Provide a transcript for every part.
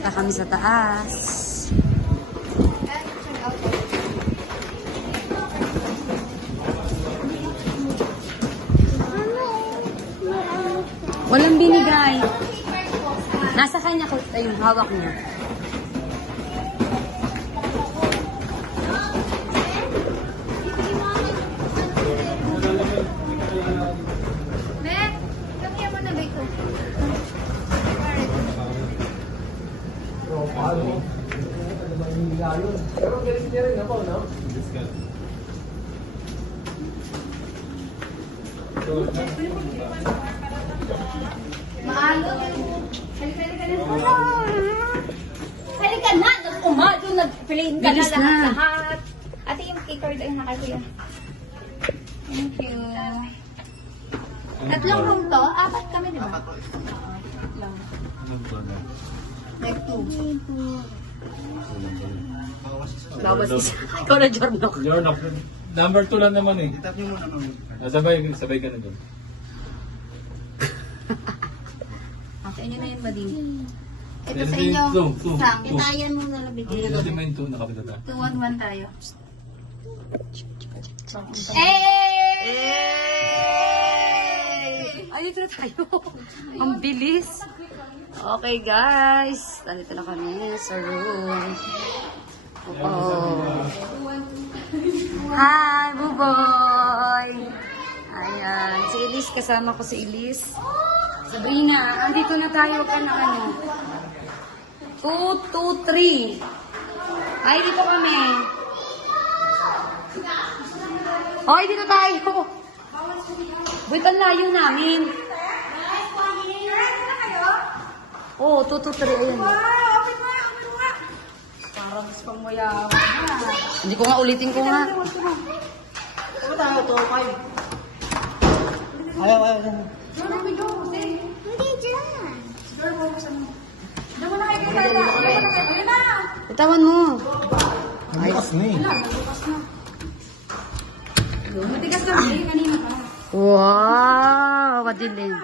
Akyat na kami sa taas. Walang binigay. Nasa kanya ko yung hawak niya. Pero galing niya rin ako, no? Maalo. Halika na! Nag-umado, nag-plane ka na Bilis na. lahat. Ate, yung key card ay nakakuya. Thank you. Tatlong room to? Apat kami, di ba? Tatlong. Like two. Bawas isa. Ikaw na, Jornok. Jornok, number 2 lang naman eh. Sabay ka na doon. Sa inyo na yun, Bading. Ito sa inyo. Two. Sam, itayan mo na labigay. Dati mo yung 2, nakapita tayo. 2-1-1 tayo. Ay, dito na tayo. Ang bilis. Okay, guys. Nandito na kami sa room. Oh. Hi, Buboy. Ayan. Si Elise, kasama ko si Elise. Sabrina, andito na tayo ka na ano. 2, 2, 3. Ay, dito kami. Hoy, dito tayo. Wait, ang layo namin. Oo, 2, 2, 3. Ayun. Parang mas pang mayaman na. Hindi ko nga, ulitin ko nga. Ano tayo? 2, 5. Ayaw. Hindi dyan. Itawan mo. Bukas na eh. Matigas ka rin kanina pa. Wow, madilim.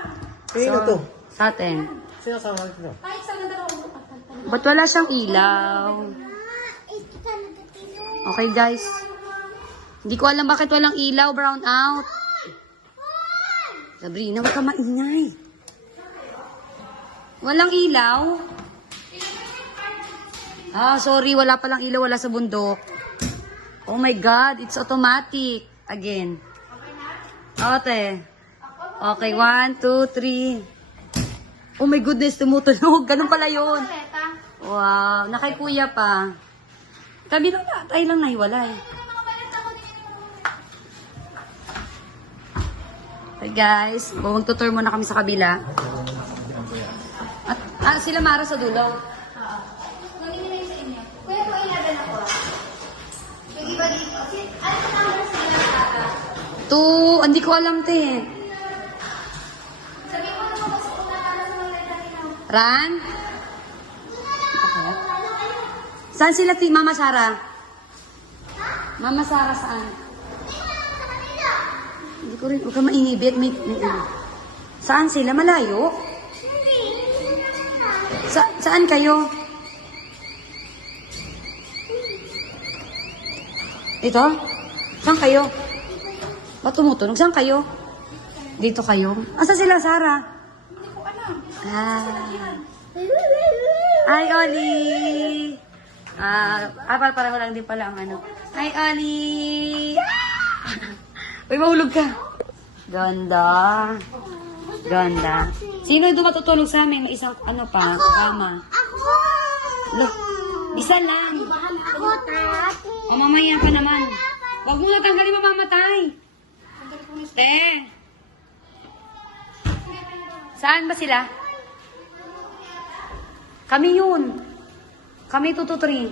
Sino to? Sa atin. Sino sa mga ito? Ba't wala siyang ilaw? Okay, guys. Hindi ko alam bakit walang ilaw, brown out. Sabrina, huwag ka maingay. Walang ilaw? Ah, sorry, wala palang ilaw, wala sa bundok. Oh my God, it's automatic. Again. Ote. Okay, 1, 2, 3. Oh my goodness, tumutunog. Ganun pala yun. Wow, nakay kuya pa. Kami lang na, tayo lang nahiwalay. Okay guys, magtutour muna kami sa kabila. At sila Mara sa dulo. Kunin nila yung sa inyo. Kuya po, ilaban ako. Yung iba dito. Ano sa number sila ata? Hindi ko alam, te. Sabi mo naman mas una para sa mga letra nila. Ran? Okay. Saan sila, Mama Sara? Mama Sara, saan? Hindi ko rin, huwag ka mainibit. Saan sila? Malayo? Saan kayo? Ito? Saan kayo? Ba't tumutunog? Saan kayo? Dito kayo? Asa sila, Sarah? Hindi ko alam. Hi, Oli! Pareho lang din pala ang ano. Hi, Oli! Uy, mahulog ka. Ganda. Ganda. Sino yung matutulog sa amin? Isang ano pa? Kama. Ako! Look, isa lang. Ako, Tati. O, mamaya ka naman. Huwag mo natanggalin, mamamatay. Te. Saan ba sila? Kami yun. Kami 2 to 3.